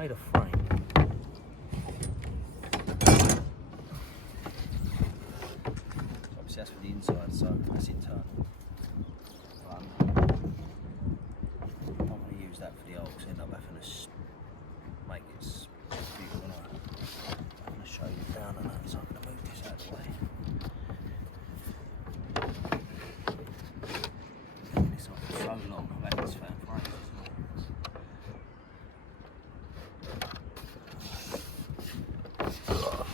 made a frame. Obviously that's for the inside, so that's internal. I'm going to use that for the old, because I end up having to make it bigger when I'm going to show you down on that, so I'm going to move this out of the way. It's not so long, I've had this fan for ages as well.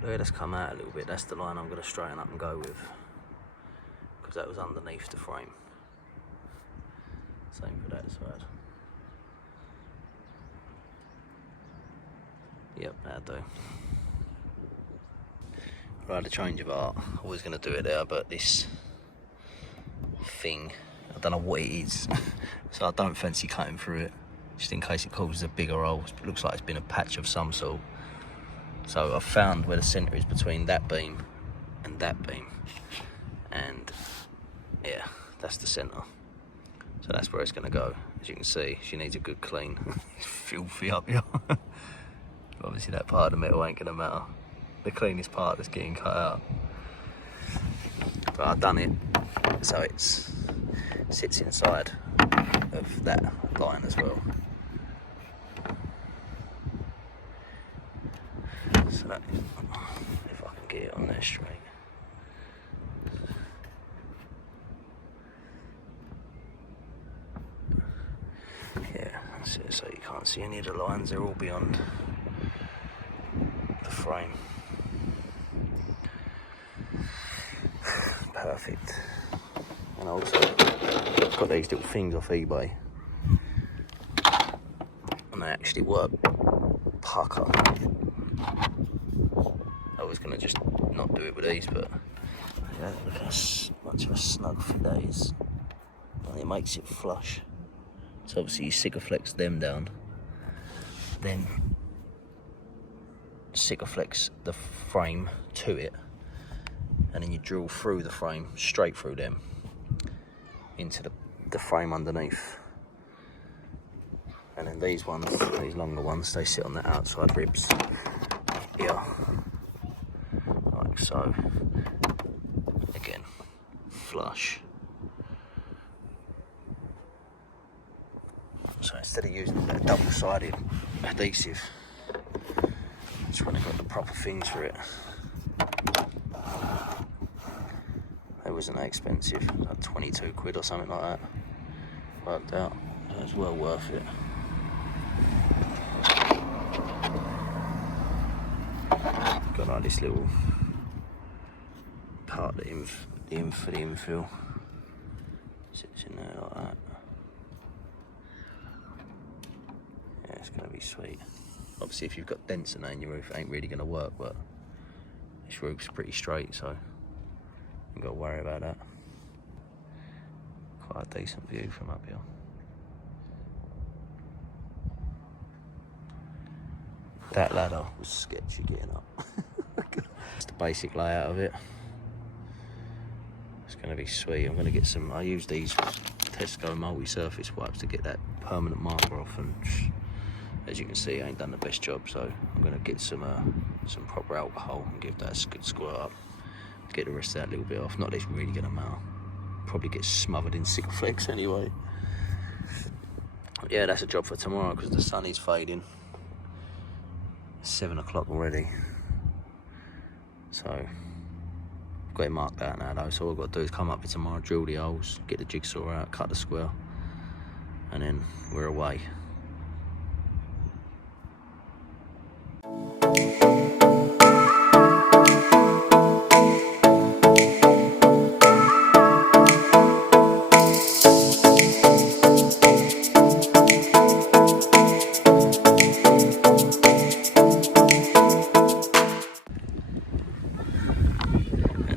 Where that's come out a little bit, that's the line I'm going to straighten up and go with, because that was underneath the frame. Same for that side. Yep, that'll do. Right, a change of art. Always going to do it there, but this thing, I don't know what it is, so I don't fancy cutting through it, just in case it causes a bigger hole. It looks like it's been a patch of some sort. So I've found where the centre is between that beam and that beam, and yeah, that's the centre. So that's where it's going to go. As you can see, she needs a good clean. It's filthy up here. Obviously that part of the metal ain't going to matter. The cleanest part that's getting cut out. But I've done it so it sits inside of that line as well. So that, if I can get it on there straight. Yeah, that's it. So you can't see any of the lines, they're all beyond the frame. Perfect. And also, I've got these little things off eBay, and they actually work pucker. I was going to just not do it with these, but yeah, look how much of a snug fit that is, and it makes it flush. So obviously you Sikaflex them down, then Sikaflex the frame to it, and then you drill through the frame, straight through them, into the frame underneath. And then these ones, these longer ones, they sit on the outside ribs here, like so. Again, flush. So instead of using that double-sided adhesive, I just want to get the proper things for it. It wasn't that expensive, like 22 quid or something like that. Worked out, so it's well worth it. Got like this little part, the infill sits in there like that. Yeah, it's going to be sweet. Obviously if you've got dents in there in your roof, it ain't really going to work, but this roof's pretty straight, so you ain't got to worry about that. Quite a decent view from up here. That ladder was sketchy getting up. It's the basic layout of it. It's going to be sweet. I'm going to get some, I use these Tesco multi-surface wipes to get that permanent marker off, and as you can see I ain't done the best job, so I'm going to get some proper alcohol and give that a good squirt up, get the rest of that little bit off. Not that it's really going to matter, probably get smothered in Sikaflex anyway. Yeah, that's a job for tomorrow because the sun is fading. 7 o'clock already, so I've got it marked out now though, so all I've got to do is come up here tomorrow, drill the holes, get the jigsaw out, cut the square, and then we're away.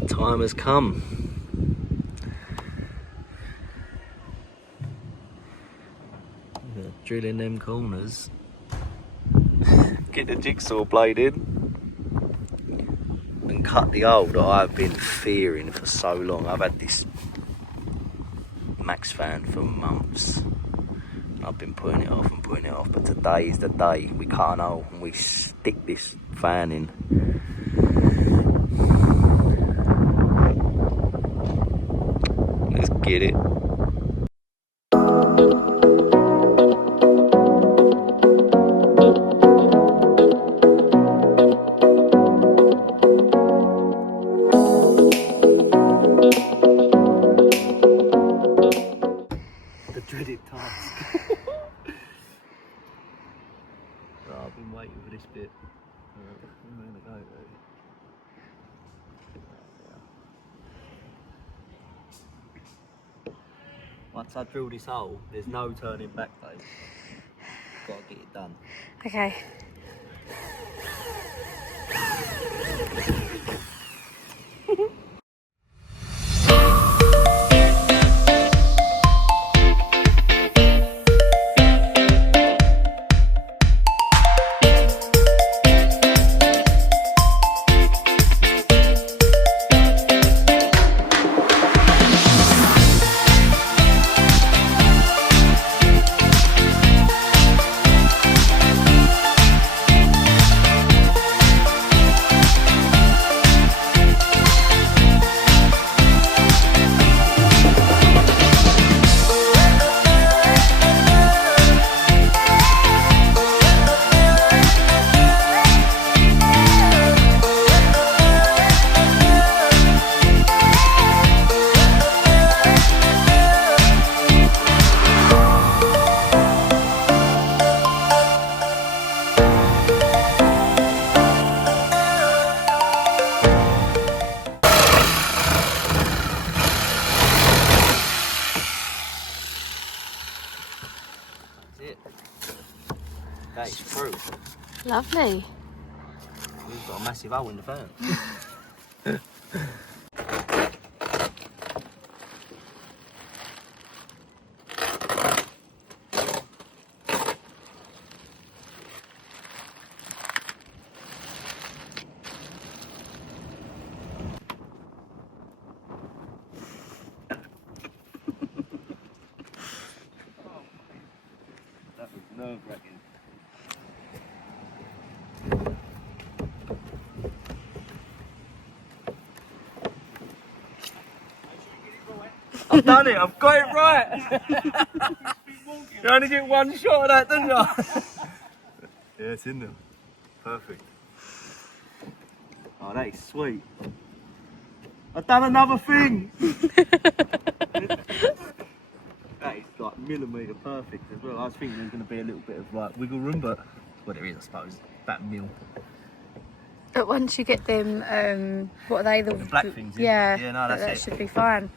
Time has come. Drilling them corners. Get the jigsaw blade in and cut the hole that I've been fearing for so long. I've had this Maxxair fan for months. I've been putting it off and putting it off, but today is the day we cut an hole and we stick this fan in. Let's get it. The dreaded task. Oh, I've been waiting for this bit. Where am I going to go, though? Once I drill this hole, there's no turning back, babe. Got to get it done. Okay. That is through. Lovely. We've got a massive hole in the fan. That was nerve-wracking. I've done it, I've got it right! You only get one shot of that, don't you? Yeah, it's in there. Perfect. Oh, that is sweet. I've done another thing! That is like millimetre perfect as well. I was thinking there's going to be a little bit of like wiggle room, but well, there is, I suppose. About mil. But once you get them, what are they? The black things. Yeah. Yeah, no, that's that it. should be fine.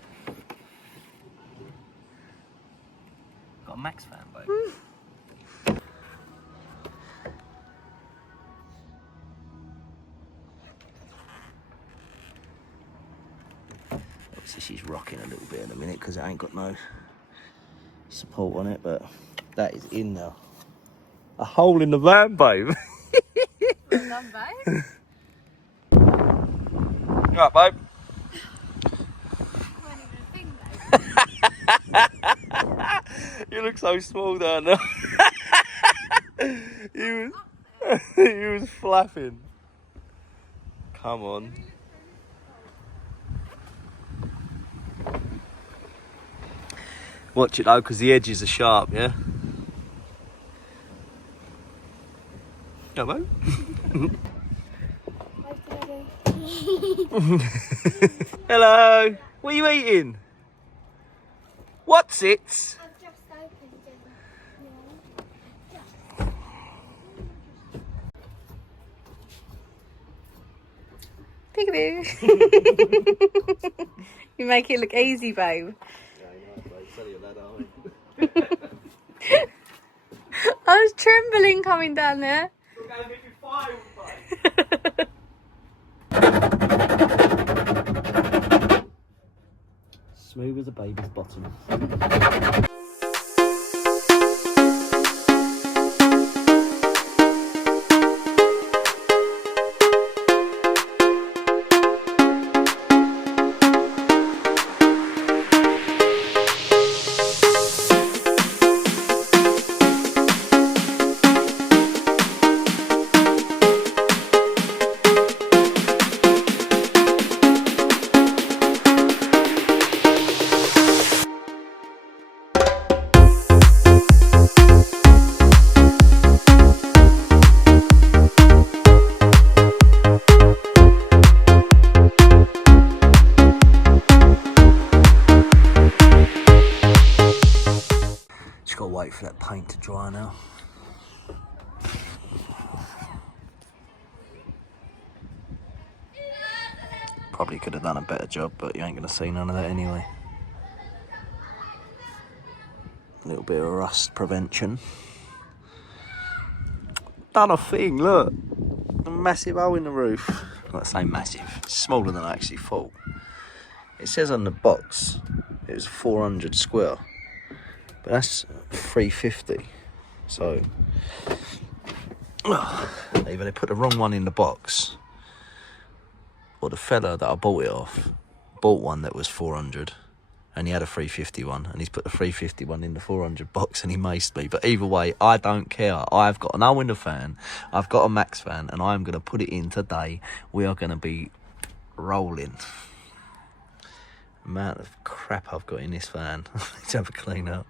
Got a Maxxair fan, babe. Obviously, she's rocking a little bit in a minute because it ain't got no support on it, but that is in now. A hole in the van, babe. Well done, babe. You right, babe? You look so small down there. he was flapping. Come on. Watch it though, because the edges are sharp, yeah? Come on. Hello. What are you eating? What's it? I've just opened it. Peekaboo. You make it look easy, babe. I was trembling coming down there. Smooth as a baby's bottom. Probably could have done a better job, but you ain't going to see none of that anyway. A little bit of rust prevention. Done a thing, look. A massive hole in the roof. Well, I say massive, it's smaller than I actually thought. It says on the box it was 400 square, but that's 350. So either they put the wrong one in the box, or the fella that I bought it off bought one that was 400 and he had a 350 one, and he's put the 350 one in the 400 box and he maced me. But either way, I don't care. I've got an hole in the fan, I've got a Max fan, and I'm going to put it in today. We are going to be rolling. The amount of crap I've got in this fan. Let's have a clean up.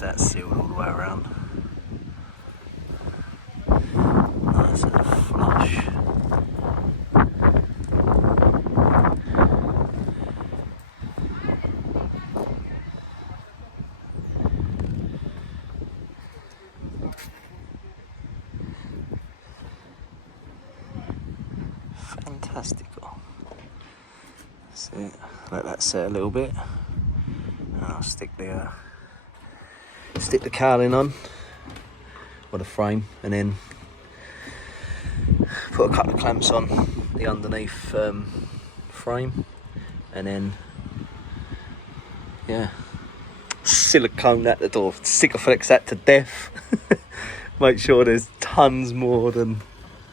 That's sealed all the way around. Nice and flush. Fantastical. That's it. Let that set a little bit. And I'll stick the cowling on, or the frame, and then put a couple of clamps on the underneath frame, and then yeah, silicone at the door, Sikaflex that to death. Make sure there's tons more than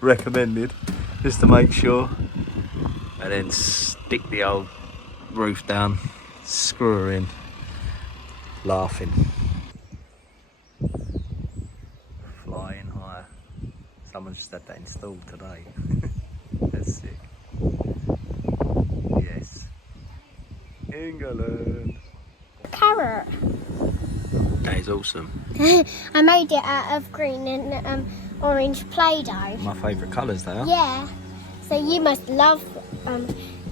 recommended, just to make sure, and then stick the old roof down, screw her in, laughing. Flying high. Someone just had that installed today. That's sick. Yes. England. Carrot. That is awesome. I made it out of green and orange Play-Doh. My favourite colours they are. Yeah. So you must love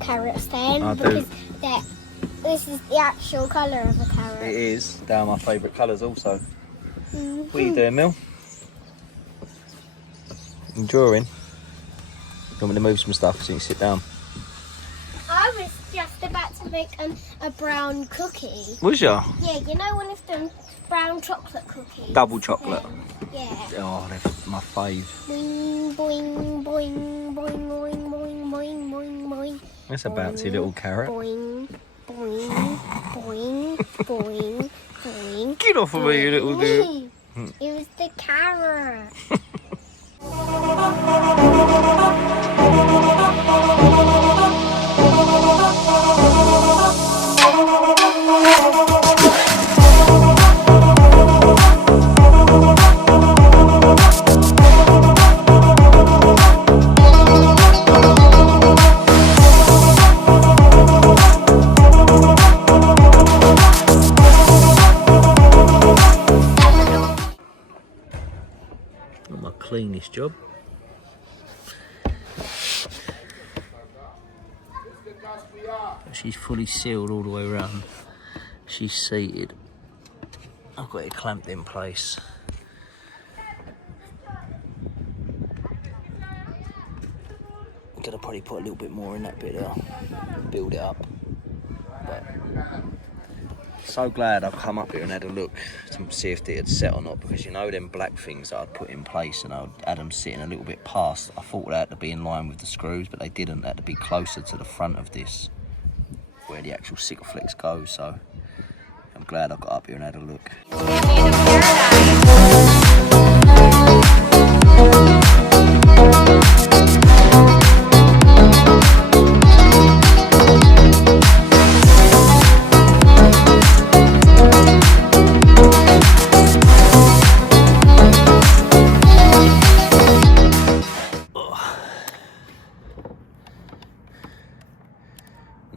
carrots then, I because do. this is the actual colour of a carrot. It is. They are my favourite colours also. Mm-hmm. What are you doing, Mill? You drawing? You want me to move some stuff so you can sit down? I was just about to make a brown cookie. Was ya? Yeah, you know one of them brown chocolate cookies? Double chocolate. Yeah. Oh, they're my fave. Boing, boing, boing, boing, boing, boing, boing, boing, boing. That's a bouncy little carrot. Boing, boing, boing, boing, boing. Get off of me, you little dude. It was the carrot. Not my cleanest job. She's fully sealed all the way around. She's seated. I've got it clamped in place. I'm gonna probably put a little bit more in that bit there, build it up. But so glad I've come up here and had a look to see if it had set or not, because you know them black things that I'd put in place and I'd had them sitting a little bit past. I thought they had to be in line with the screws, but they didn't. They had to be closer to the front of this, where the actual Sikaflex goes. So I'm glad I got up here and had a look.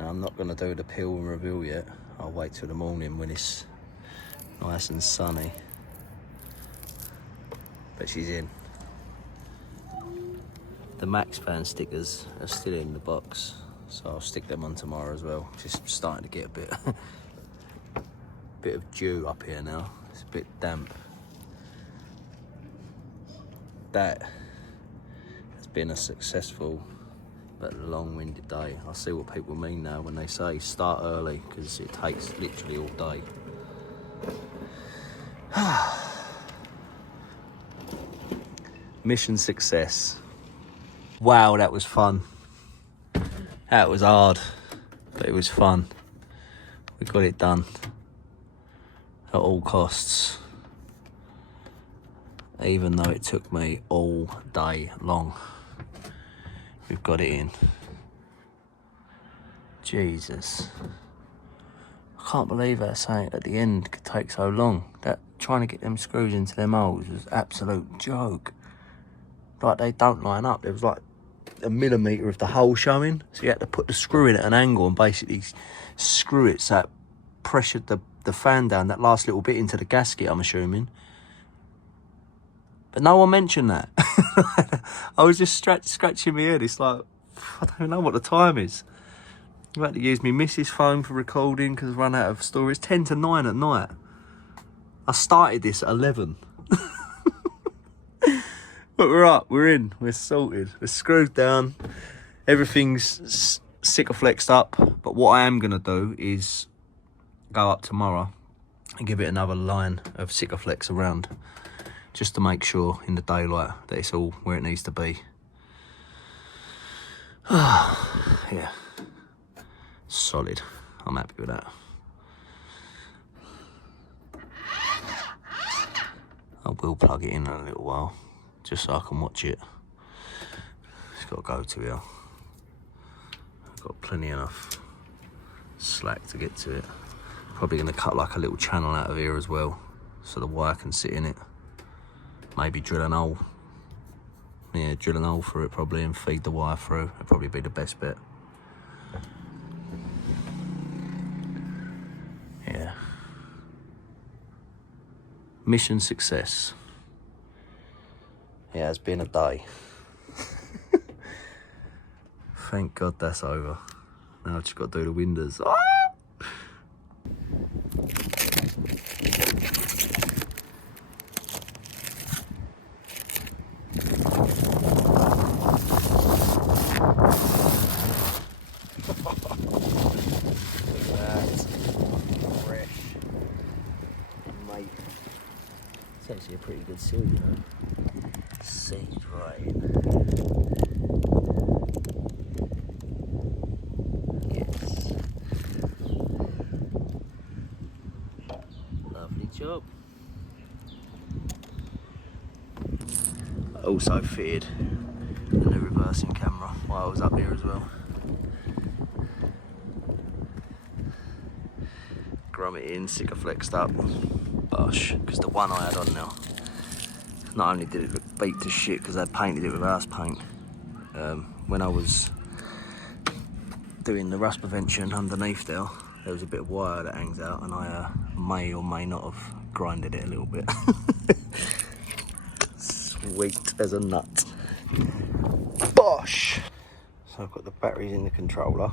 Now I'm not going to do the peel and reveal yet. I'll wait till the morning when it's nice and sunny. But she's in. The Maxxair stickers are still in the box, so I'll stick them on tomorrow as well. Just starting to get a bit of dew up here now. It's a bit damp. That has been a successful but long-winded day. I see what people mean now when they say start early, because it takes literally all day. Mission success. Wow, that was fun. That was hard, but it was fun. We got it done at all costs, even though it took me all day long. We've got it in. Jesus. I can't believe that saying at the end could take so long. That trying to get them screws into them holes was an absolute joke. Like, they don't line up. There was like a millimetre of the hole showing, so you had to put the screw in at an angle and basically screw it so it pressured the fan down, that last little bit, into the gasket, I'm assuming. But no one mentioned that. I was just scratching my head. It's like, I don't even know what the time is. I had to use my missus' phone for recording because I've run out of storage. It's 10 to 9 at night. I started this at 11. But we're up, we're in, we're sorted. We're screwed down. Everything's Sikaflexed up. But what I am going to do is go up tomorrow and give it another line of Sikaflex around, just to make sure in the daylight that it's all where it needs to be. Yeah, solid. I'm happy with that. I will plug it in a little while, just so I can watch it. It's got to go to here. I've got plenty enough slack to get to it. Probably going to cut like a little channel out of here as well, so the wire can sit in it. Maybe drill an hole. Yeah, drill an hole through it probably and feed the wire through. That'd probably be the best bet. Yeah. Mission success. Yeah, it's been a day. Thank God that's over. Now I've just got to do the windows. Ah! It's actually a pretty good seal, you know. Seed right in. Yes. Lovely job. I also fitted a new reversing camera while I was up here as well. Grum it in, Sikaflexed up. Bosh, because the one I had on now, not only did it look beat to shit because I painted it with house paint, when I was doing the rust prevention underneath there was a bit of wire that hangs out, and I may or may not have grinded it a little bit. Sweet as a nut. Bosh! So I've got the batteries in the controller.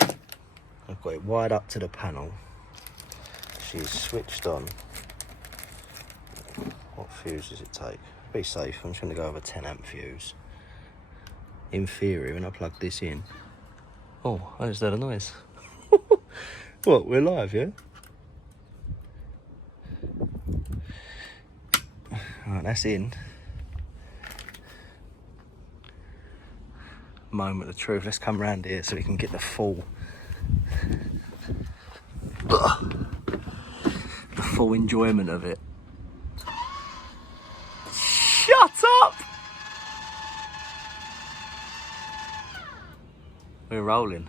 I've got it wired up to the panel. She's switched on. What fuse does it take? Be safe, I'm just going to go with a 10 amp fuse. In theory, when I plug this in... Oh, I just heard a noise. What, we're live, yeah? Alright, that's in. Moment of truth. Let's come round here so we can get the full... the full enjoyment of it. Shut up! We're rolling.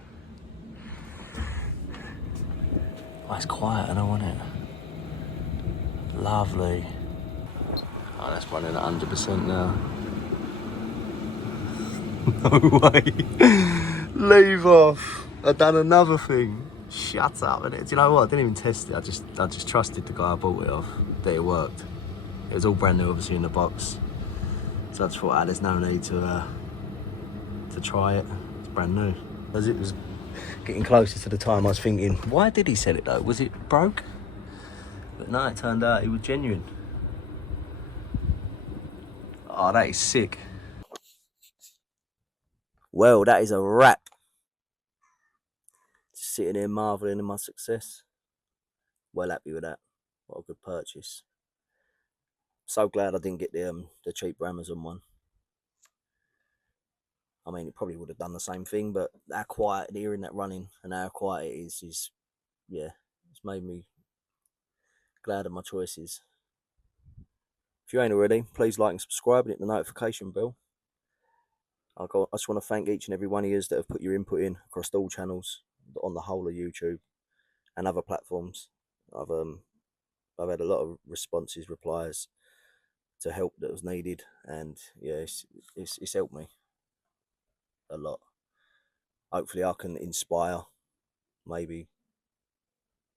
Oh, it's quiet, I don't want it. Lovely. Oh, that's running at 100% now. No way. Leave off. I've done another thing. Shut up, innit? Do you know what? I didn't even test it. I just trusted the guy I bought it off that it worked. It was all brand new, obviously, in the box. So I just thought, there's no need to try it. It's brand new. As it was getting closer to the time, I was thinking, why did he sell it though? Was it broke? But no, it turned out it was genuine. Oh, that is sick. Well, that is a wrap. Just sitting here marvelling in my success. Well happy with that. What a good purchase. So glad I didn't get the cheap Amazon one. I mean, it probably would have done the same thing, but how quiet, hearing that running and how quiet it is yeah, it's made me glad of my choices. If you ain't already, please like and subscribe and hit the notification bell. I just want to thank each and every one of you that have put your input in across all channels on the whole of YouTube and other platforms. I've had a lot of responses, replies to help that was needed, and yeah, it's helped me a lot. Hopefully I can inspire, maybe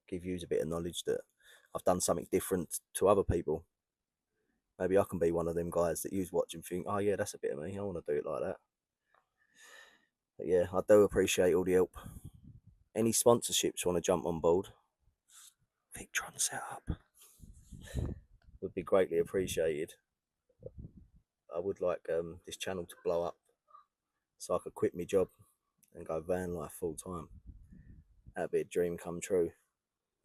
give you a bit of knowledge that I've done something different to other people. Maybe I can be one of them guys that you watch and think, oh yeah, that's a bit of me, I want to do it like that. But yeah, I do appreciate all the help. Any sponsorships want to jump on board, Victron set up, would be greatly appreciated. I would like this channel to blow up so I could quit my job and go van life full time. That'd be a dream come true.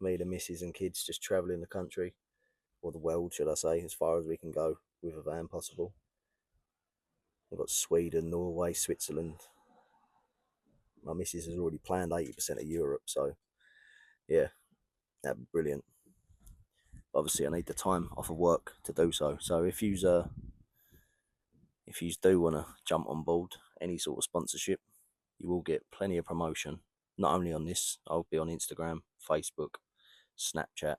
Me, the missus and kids just travelling the country, or the world should I say, as far as we can go with a van possible. We've got Sweden, Norway, Switzerland. My missus has already planned 80% of Europe, so yeah, that'd be brilliant. Obviously I need the time off of work to do so. So if you do want to jump on board any sort of sponsorship, you will get plenty of promotion. Not only on this, I'll be on Instagram, Facebook, Snapchat.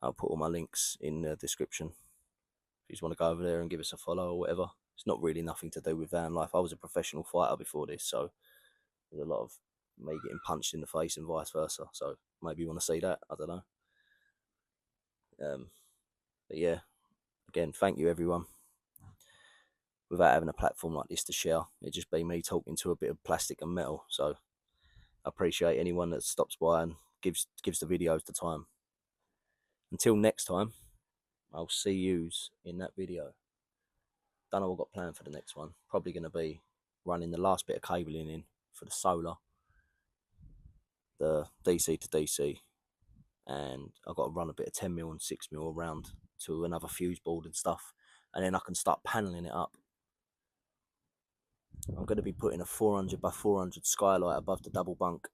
I'll put all my links in the description. If you just want to go over there and give us a follow or whatever. It's not really nothing to do with van life. I was a professional fighter before this, so there's a lot of me getting punched in the face and vice versa. So maybe you want to see that. I don't know. But yeah, again, thank you everyone. Without having a platform like this to share, it'd just be me talking to a bit of plastic and metal. So I appreciate anyone that stops by and gives the videos the time. Until next time, I'll see yous in that video. Don't know what I've got planned for the next one. Probably going to be running the last bit of cabling in for the solar, the DC to DC, and I've got to run a bit of 10mm and 6mm around to another fuse board and stuff, and then I can start paneling it up. I'm going to be putting a 400 by 400 skylight above the double bunk.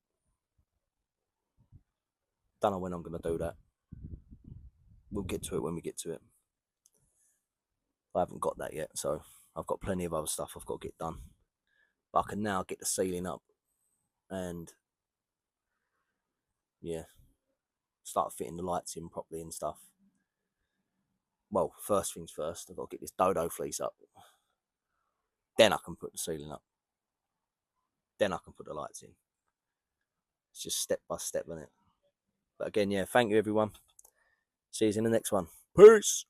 Don't know when I'm going to do that. We'll get to it when we get to it. I haven't got that yet, so I've got plenty of other stuff I've got to get done. But I can now get the ceiling up and yeah, start fitting the lights in properly and stuff. Well, first things first, I've got to get this dodo fleece up. Then I can put the ceiling up. Then I can put the lights in. It's just step by step, isn't it? But again, yeah, thank you everyone. See you in the next one. Peace.